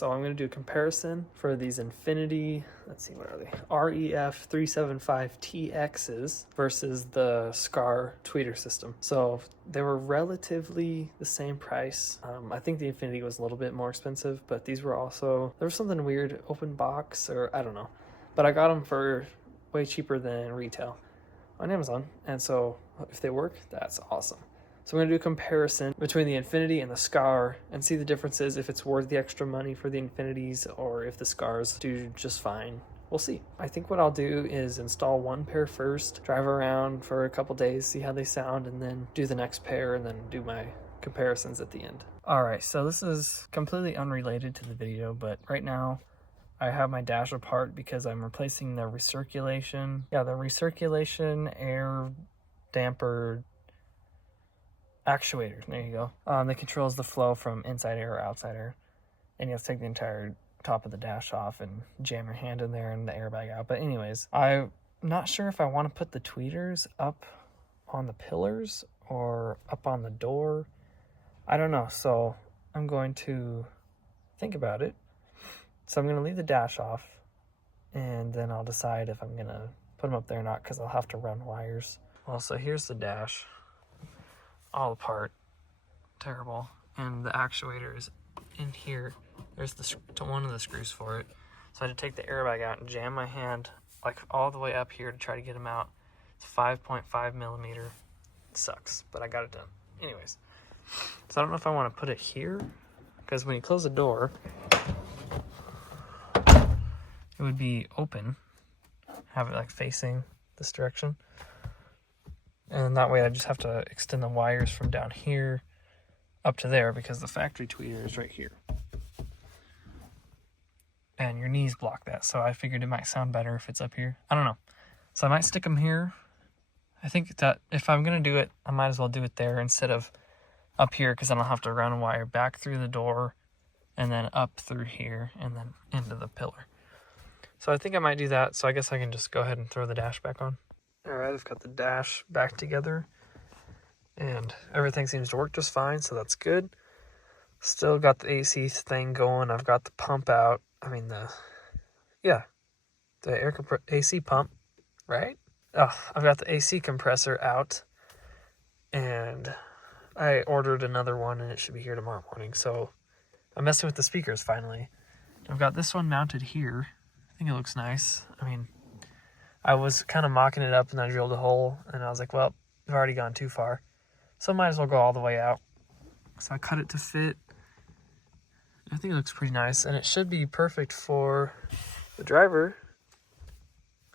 so I'm going to do a comparison for these Infinity, let's see, what are they? REF 375TXs versus the Skar tweeter system. So they were relatively the same price. I think the Infinity was a little bit more expensive, but these were also, there was something weird, open box, or I don't know. But I got them for way cheaper than retail on Amazon. And so if they work, that's awesome. So I'm going to do a comparison between the Infinity and the Skar and see the differences, if it's worth the extra money for the Infinities or if the Skars do just fine. We'll see. I think what I'll do is install one pair first, drive around for a couple days, see how they sound, and then do the next pair and then do my comparisons at the end. Alright, so this is completely unrelated to the video, but right now I have my dash apart because I'm replacing the recirculation. Yeah, the recirculation air damper actuator, there you go, that controls the flow from inside air or outside air. And you have to take the entire top of the dash off and jam your hand in there and the airbag out. But anyways, I'm not sure if I want to put the tweeters up on the pillars or up on the door. I don't know, so I'm going to think about it. So I'm going to leave the dash off, and then I'll decide if I'm going to put them up there or not, because I'll have to run wires. Well, so here's the dash, all apart, terrible, and the actuator is in here. There's one of the screws for it. So I had to take the airbag out and jam my hand like all the way up here to try to get them out. It's 5.5 millimeter. It sucks, but I got it done. Anyways, so I don't know if I want to put it here, because when you close the door, it would be open, have it like facing this direction. And that way I just have to extend the wires from down here up to there, because the factory tweeter is right here. And your knees block that, so I figured it might sound better if it's up here. I don't know. So I might stick them here. I think that if I'm going to do it, I might as well do it there instead of up here, because I don't have to run a wire back through the door and then up through here and then into the pillar. So I think I might do that, so I guess I can just go ahead and throw the dash back on. Alright, I've got the dash back together, and everything seems to work just fine, so that's good. Still got the AC thing going. I've got the pump out. I mean, the AC pump, right? Oh, I've got the AC compressor out, and I ordered another one, and it should be here tomorrow morning. So I'm messing with the speakers finally. I've got this one mounted here. I think it looks nice. I mean, I was kind of mocking it up, and I drilled a hole, and I was like, well, I've already gone too far, so I might as well go all the way out. So I cut it to fit. I think it looks pretty nice, and it should be perfect for the driver.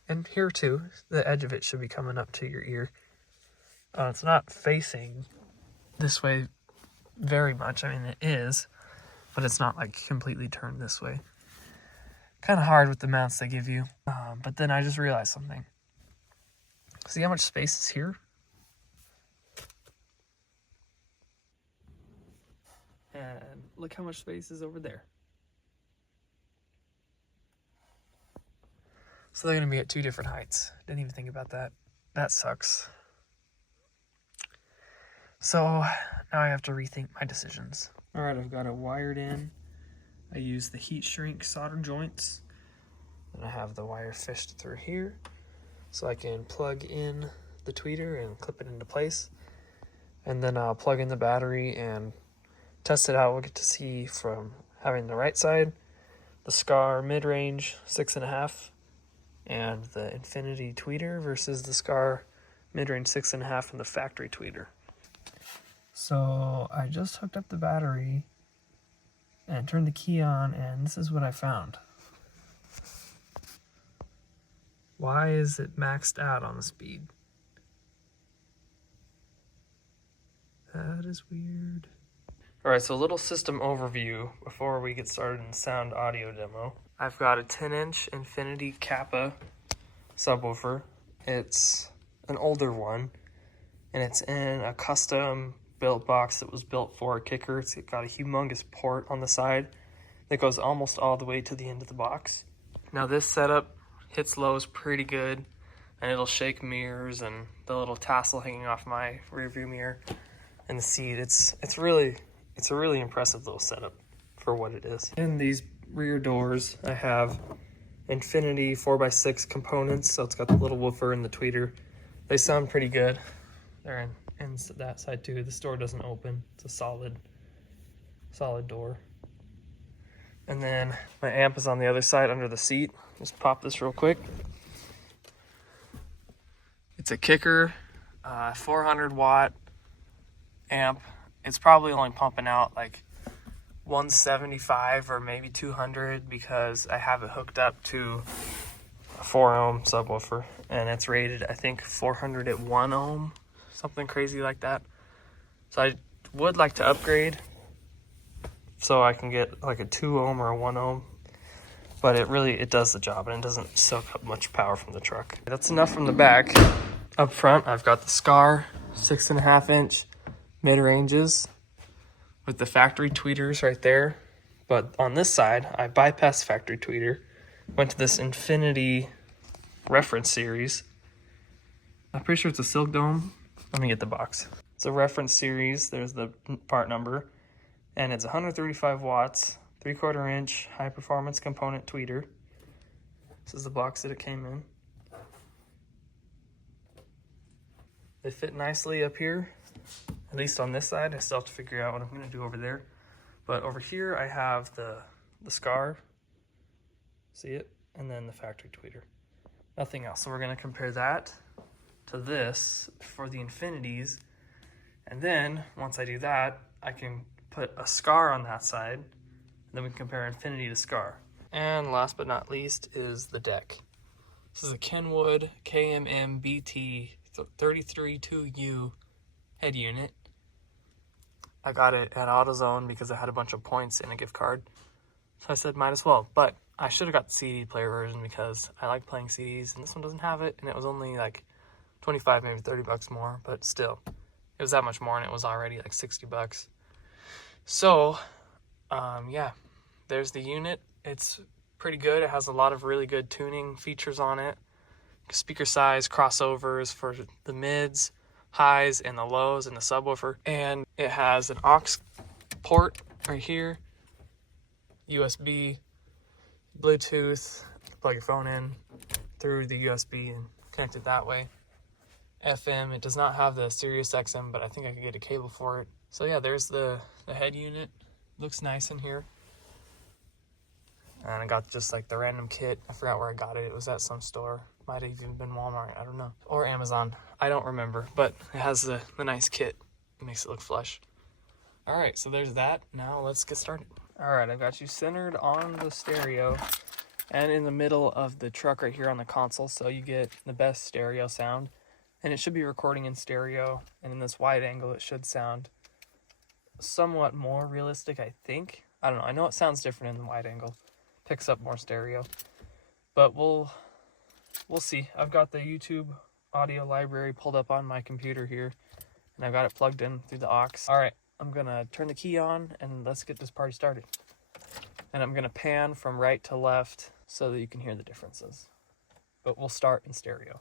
And here too, the edge of it should be coming up to your ear. It's not facing this way very much. I mean, it is, but it's not like completely turned this way. Kind of hard with the mounts they give you. But then I just realized something. See how much space is here? And look how much space is over there. So they're going to be at two different heights. Didn't even think about that. That sucks. So now I have to rethink my decisions. Alright, I've got it wired in. I use the heat shrink solder joints. And I have the wire fished through here, so I can plug in the tweeter and clip it into place. And then I'll plug in the battery and test it out. We'll get to see from having the right side, the Skar mid-range 6.5, and the Infinity tweeter versus the Skar mid-range 6.5 and the factory tweeter. So I just hooked up the battery and turned the key on, and this is what I found. Why is it maxed out on the speed? That is weird. Alright, so a little system overview before we get started in sound audio demo. I've got a 10-inch Infinity Kappa subwoofer. It's an older one, and it's in a custom built box that was built for a kicker. It's got a humongous port on the side that goes almost all the way to the end of the box. Now this setup hits lows pretty good, and it'll shake mirrors and the little tassel hanging off my rearview mirror and the seat. It's a really impressive little setup for what it is. And these rear doors, I have Infinity 4x6 components. So it's got the little woofer and the tweeter. They sound pretty good. They're in that side too. This door doesn't open. It's a solid door. And then my amp is on the other side under the seat. Just pop this real quick. It's a Kicker 400 watt amp. It's probably only pumping out like 175 or maybe 200 because I have it hooked up to a 4 ohm subwoofer, and it's rated I think 400 at 1 ohm, something crazy like that. So I would like to upgrade so I can get like a 2 ohm or a 1 ohm, but it does the job and it doesn't soak up much power from the truck. That's enough from the back. Up front I've got the Skar 6.5 inch mid-ranges with the factory tweeters right there. But on this side, I bypassed factory tweeter, went to this Infinity reference series. I'm pretty sure it's a silk dome. Let me get the box. It's a reference series. There's the part number. And it's 135 watts, 3/4 inch high performance component tweeter. This is the box that it came in. They fit nicely up here. At least on this side. I still have to figure out what I'm going to do over there. But over here I have the Skar. See it? And then the factory tweeter. Nothing else. So we're going to compare that to this for the Infinities. And then once I do that, I can put a Skar on that side. And then we can compare Infinity to Skar. And last but not least is the deck. This is a Kenwood KMM BT 332U head unit. I got it at AutoZone because I had a bunch of points in a gift card. So I said might as well. But I should have got the CD player version because I like playing CDs and this one doesn't have it, and it was only like 25, maybe 30 bucks more, but still. It was that much more and it was already like 60 bucks. So, yeah, there's the unit. It's pretty good. It has a lot of really good tuning features on it. Speaker size, crossovers for the mids, highs, and the lows, and the subwoofer. And it has an aux port right here, USB, Bluetooth, plug your phone in through the USB and connect it that way. FM, it does not have the Sirius XM, but I think I could get a cable for it. So yeah, there's the head unit. Looks nice in here. And I got just like the random kit. I forgot where I got it. It was at some store. Might have even been Walmart. I don't know. Or Amazon. I don't remember. But it has the nice kit. It makes it look flush. Alright, so there's that. Now let's get started. Alright, I've got you centered on the stereo and in the middle of the truck right here on the console, so you get the best stereo sound. And it should be recording in stereo. And in this wide angle, it should sound somewhat more realistic, I think. I don't know. I know it sounds different in the wide angle. Picks up more stereo. But we'll see. I've got the YouTube audio library pulled up on my computer here, and I've got it plugged in through the aux. All right, I'm gonna turn the key on and let's get this party started. And I'm gonna pan from right to left so that you can hear the differences. But we'll start in stereo.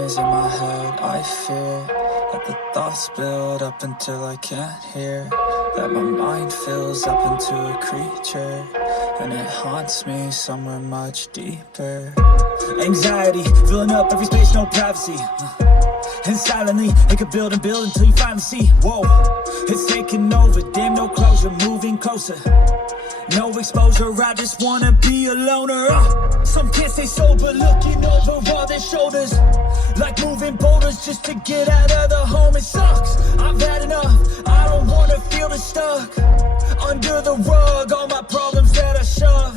nightmares in my head, I fear that the thoughts build up until I can't hear, that my mind fills up into a creature, and it haunts me somewhere much deeper. Anxiety, filling up every space, no privacy. And silently, it could build and build until you finally see, whoa, it's taking over, damn, no closure, moving closer. No exposure, I just wanna be a loner. Some can't stay sober, looking over all their shoulders, like moving boulders just to get out of the home. It sucks, I've had enough, I don't wanna feel the stuck under the rug, all my problems that I shove.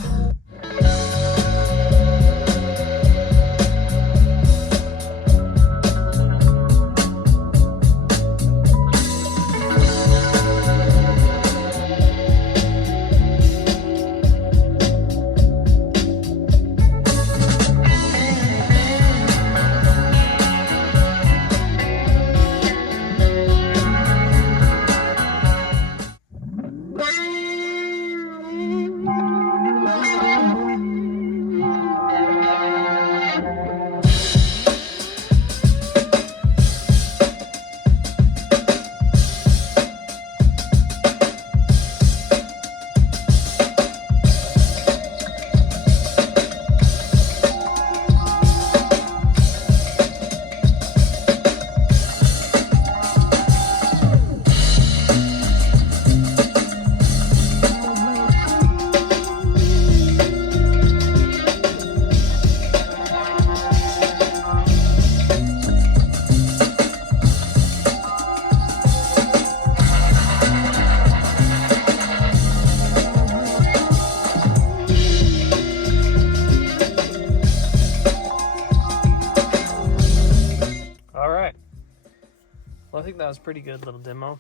Well, I think that was a pretty good little demo.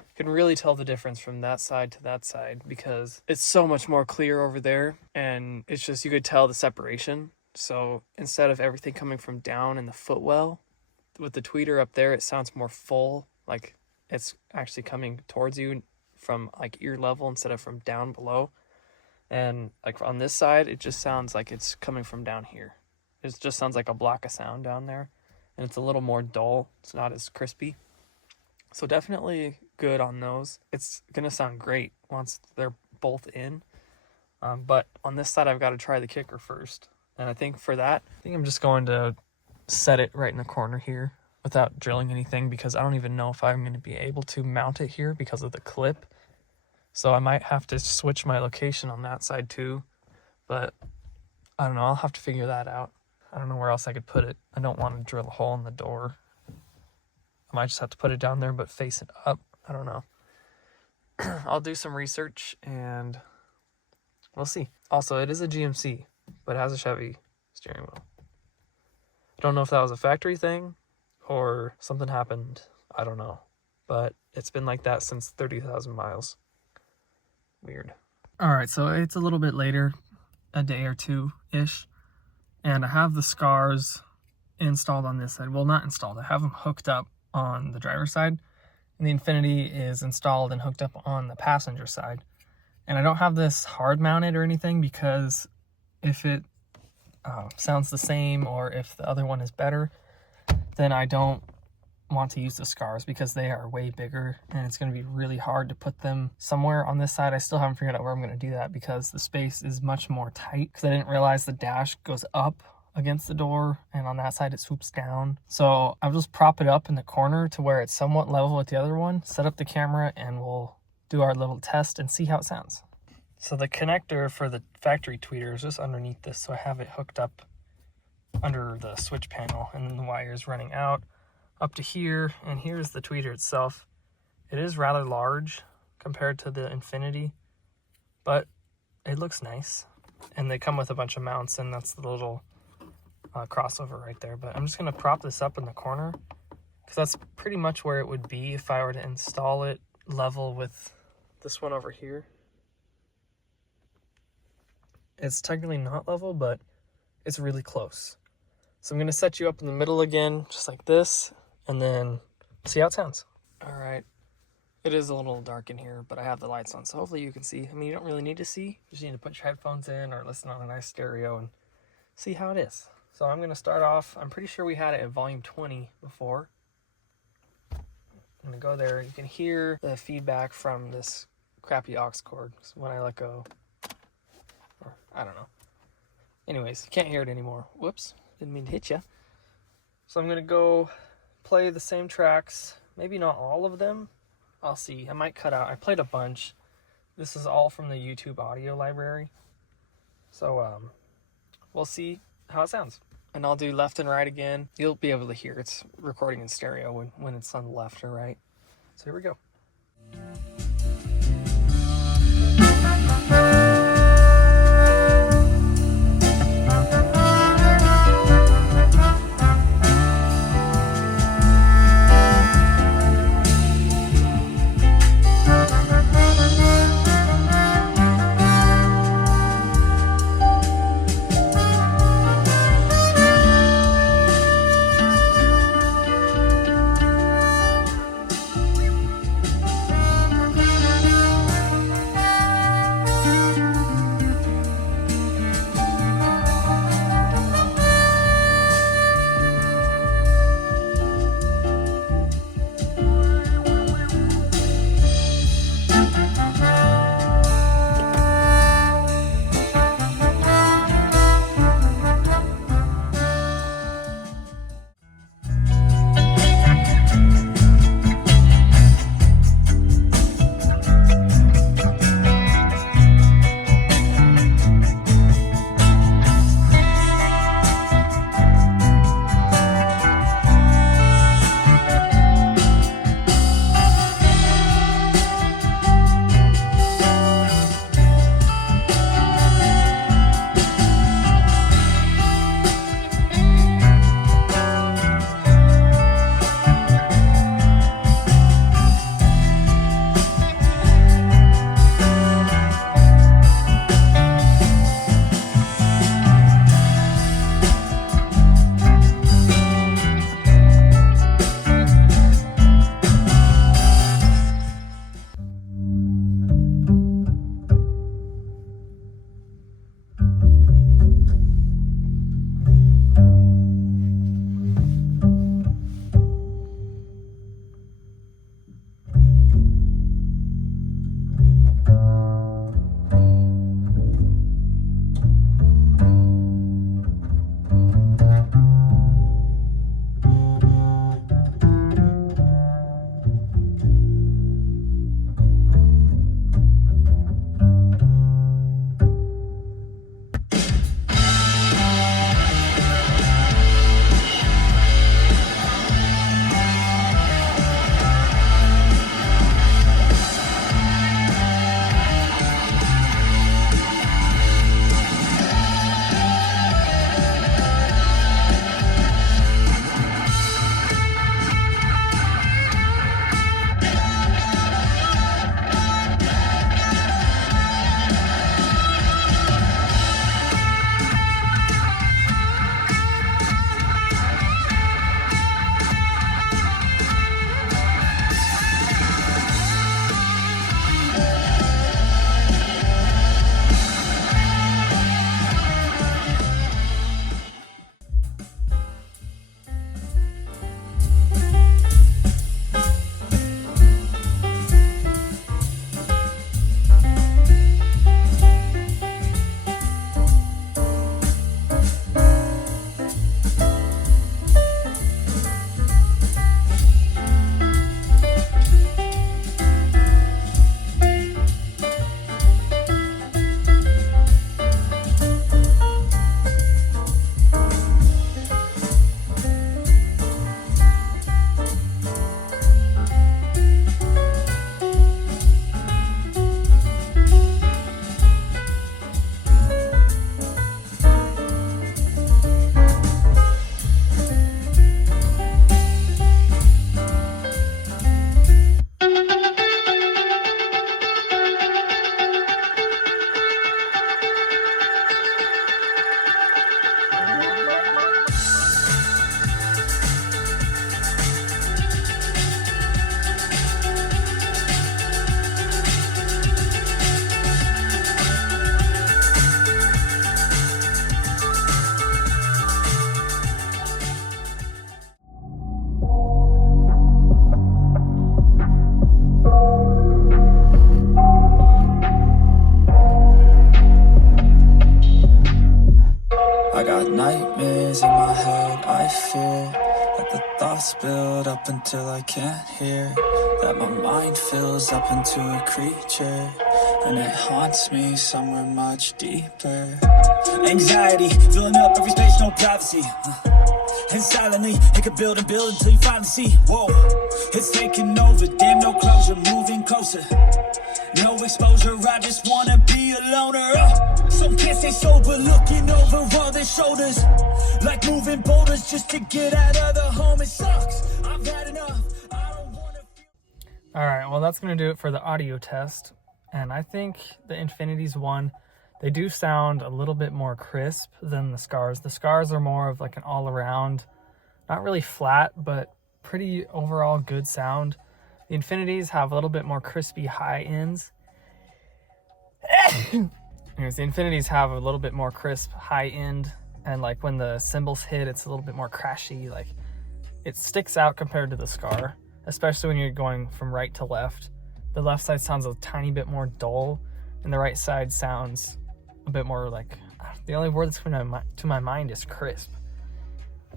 You can really tell the difference from that side to that side because it's so much more clear over there, and it's just, you could tell the separation. So instead of everything coming from down in the footwell, with the tweeter up there, it sounds more full, like it's actually coming towards you from like ear level instead of from down below. And like on this side, it just sounds like it's coming from down here. It just sounds like a block of sound down there, and it's a little more dull. It's not as crispy. So definitely good on those. It's going to sound great once they're both in. But on this side, I've got to try the kicker first. And I think for that, I think I'm just going to set it right in the corner here without drilling anything, because I don't even know if I'm going to be able to mount it here because of the clip. So I might have to switch my location on that side too. But I don't know. I'll have to figure that out. I don't know where else I could put it. I don't want to drill a hole in the door. I might just have to put it down there, but face it up. I don't know. I'll do some research and we'll see. Also, it is a GMC, but it has a Chevy steering wheel. I don't know if that was a factory thing or something happened. I don't know. But it's been like that since 30,000 miles. Weird. All right, so it's a little bit later, a day or two-ish, and I have the Skars installed on this side. Well, not installed. I have them hooked up on the driver's side, and the Infinity is installed and hooked up on the passenger side. And I don't have this hard mounted or anything, because if it sounds the same or if the other one is better, then I don't want to use the Skars, because they are way bigger and it's going to be really hard to put them somewhere on this side. I still haven't figured out where I'm going to do that, because the space is much more tight, because I didn't realize the dash goes up against the door and on that side it swoops down. So I'll just prop it up in the corner to where it's somewhat level with the other one, set up the camera, and we'll do our little test and see how it sounds. So the connector for the factory tweeter is just underneath this, so I have it hooked up under the switch panel, and then the wire is running out up to here, and here's the tweeter itself. It is rather large compared to the Infinity, but it looks nice. And they come with a bunch of mounts, and that's the little crossover right there. But I'm just going to prop this up in the corner, because that's pretty much where it would be if I were to install it level with this one over here. It's technically not level, but it's really close. So I'm going to set you up in the middle again, just like this, and then see how it sounds. All right. It is a little dark in here, but I have the lights on, so hopefully you can see. I mean, you don't really need to see. You just need to put your headphones in or listen on a nice stereo and see how it is. So I'm going to start off, I'm pretty sure we had it at volume 20 before. I'm going to go there. You can hear the feedback from this crappy aux cord when I let go. Or, I don't know. Anyways, you can't hear it anymore. Whoops, didn't mean to hit you. So I'm going to go play the same tracks. Maybe not all of them. I'll see. I might cut out. I played a bunch. This is all from the YouTube audio library. So we'll see how it sounds. And I'll do left and right again. You'll be able to hear it's recording in stereo when it's on the left or right. So here we go. thoughts build up until I can't hear, that my mind fills up into a creature, and it haunts me somewhere much deeper. Anxiety, filling up every space, no privacy. And silently, it could build and build until you finally see. Whoa, it's taking over, damn, no closure, moving closer. No exposure, I just wanna be a loner. Some can't stay sober, looking over all their shoulders, like moving boulders just to get out of the home. It sucks, I've had enough, I don't wanna feel. Alright, well that's going to do it for the audio test. And I think the Infinities one, they do sound a little bit more crisp than the Skars. The Skars are more of like an all-around, not really flat, but pretty overall good sound. The Infinities have a little bit more crispy high ends. Anyways, the Infinities have a little bit more crisp high end, and like when the cymbals hit, it's a little bit more crashy. Like it sticks out compared to the Skar, especially when you're going from right to left. The left side sounds a tiny bit more dull, and the right side sounds a bit more like, the only word that's coming to my mind is crisp.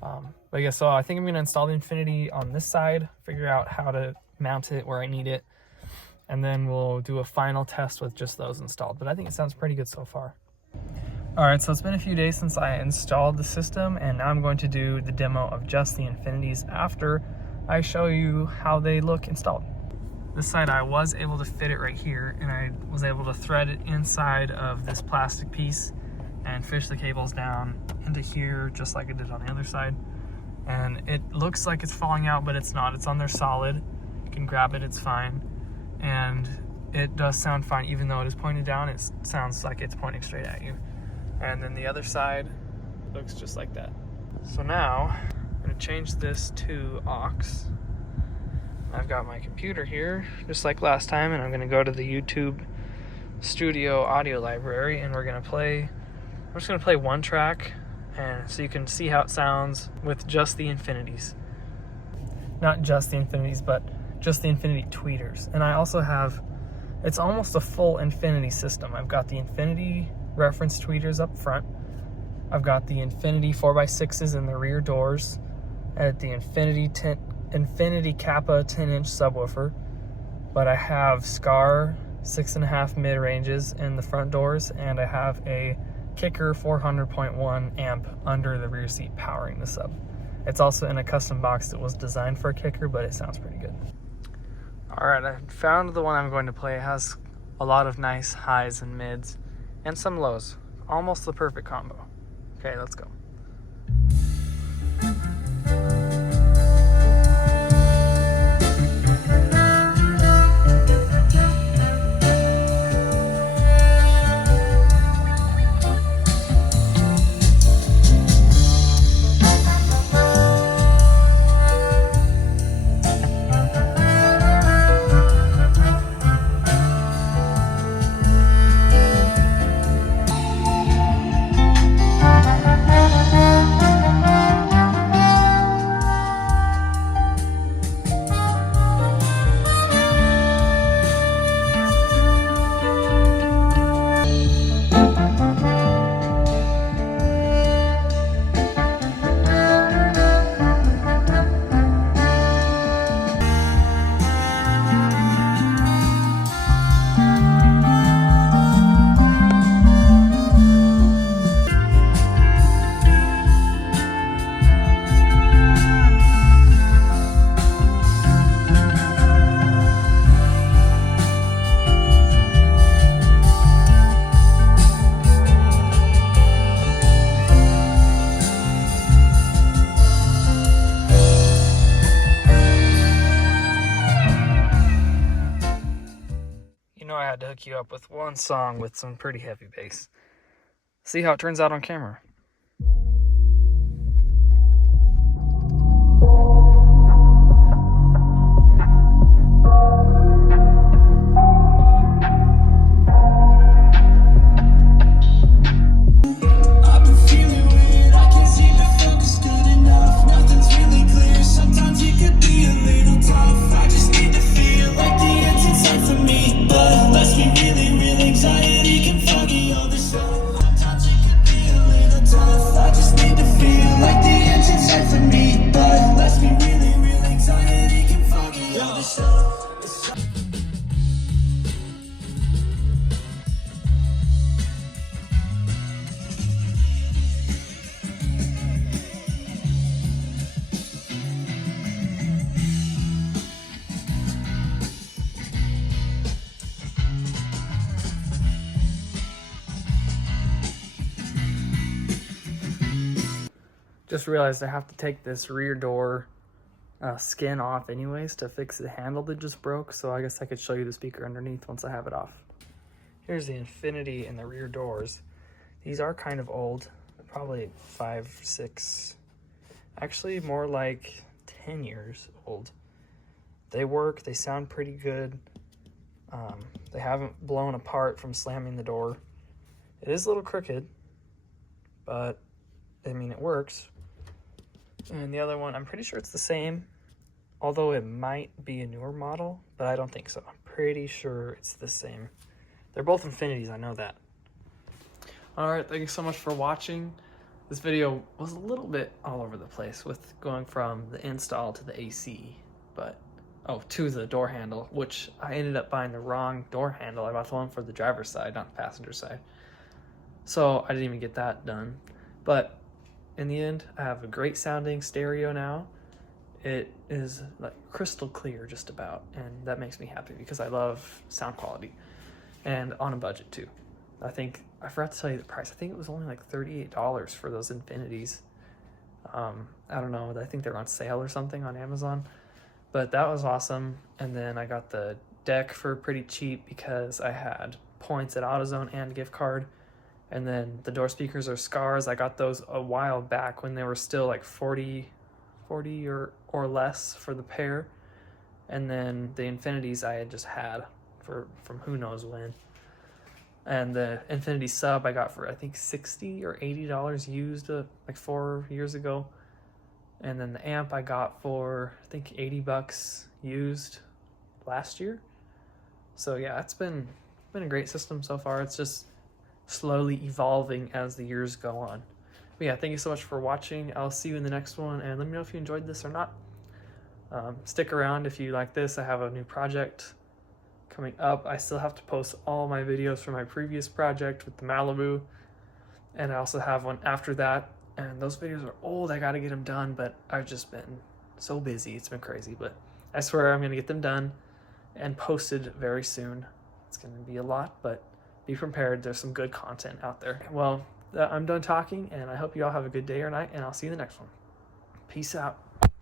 But yeah, so I think I'm going to install the Infinity on this side, figure out how to mount it where I need it, and then we'll do a final test with just those installed. But I think it sounds pretty good so far. Alright, so it's been a few days since I installed the system, and now I'm going to do the demo of just the Infinities after I show you how they look installed. This side I was able to fit it right here, and I was able to thread it inside of this plastic piece and fish the cables down into here just like I did on the other side. And it looks like it's falling out, but it's not. It's on there solid. You can grab it, it's fine. And it does sound fine, even though it is pointed down, it sounds like it's pointing straight at you. And then the other side looks just like that. So now, I'm gonna change this to aux. I've got my computer here, just like last time, and I'm gonna go to the YouTube Studio audio library, and I'm just gonna play one track, and so you can see how it sounds with just the Infinities. Not just the Infinities, but just the Infinity tweeters. And I also have, it's almost a full Infinity system. I've got the Infinity reference tweeters up front. I've got the Infinity 4x6s in the rear doors, at the Infinity Kappa 10-inch subwoofer, but I have Skar 6.5 mid-ranges in the front doors, and I have a Kicker 400.1 amp under the rear seat powering the sub. It's also in a custom box that was designed for a Kicker, but it sounds pretty good. Alright, I found the one I'm going to play. It has a lot of nice highs and mids, and some lows. Almost the perfect combo. Okay, let's go. I had to hook you up with one song with some pretty heavy bass. See how it turns out on camera. Let's be really, really anxiety can foggy all this stuff. Sometimes it could be a little Just realized I have to take this rear door skin off anyways to fix the handle that just broke, so I guess I could show you the speaker underneath once I have it off. Here's the Infinity and the rear doors. These are kind of old, probably 5, 6, actually more like 10 years old. They work, they sound pretty good. They haven't blown apart from slamming the door. It is a little crooked, but I mean, it works. And the other one, I'm pretty sure it's the same, although it might be a newer model, but I don't think so. I'm pretty sure it's the same. They're both Infinities, I know that. All right, thank you so much for watching. This video was a little bit all over the place with going from the install to the AC, but to the door handle, which I ended up buying the wrong door handle. I bought the one for the driver's side, not the passenger side. So I didn't even get that done. But in the end, I have a great sounding stereo now. It is like crystal clear just about, and that makes me happy because I love sound quality and on a budget too. I forgot to tell you the price. I think it was only like $38 for those Infinities. I don't know, I think they're on sale or something on Amazon, but that was awesome. And then I got the deck for pretty cheap because I had points at AutoZone and gift card. And then the door speakers are Skars. I got those a while back when they were still like 40 or less for the pair. And then the Infinities I had just had from who knows when. And the Infinity sub I got for I think $60 or $80 used like 4 years ago. And then the amp I got for I think $80 used last year. So yeah, it's been a great system so far. It's just slowly evolving as the years go on. But yeah, thank you so much for watching. I'll see you in the next one, and let me know if you enjoyed this or not. Stick around if you like this. I have a new project coming up. I still have to post all my videos from my previous project with the Malibu, and I also have one after that, and those videos are old. I gotta get them done, but I've just been so busy. It's been crazy, but I swear I'm gonna get them done and posted very soon. It's gonna be a lot, but be prepared. There's some good content out there. Well, I'm done talking, and I hope you all have a good day or night, and I'll see you in the next one. Peace out.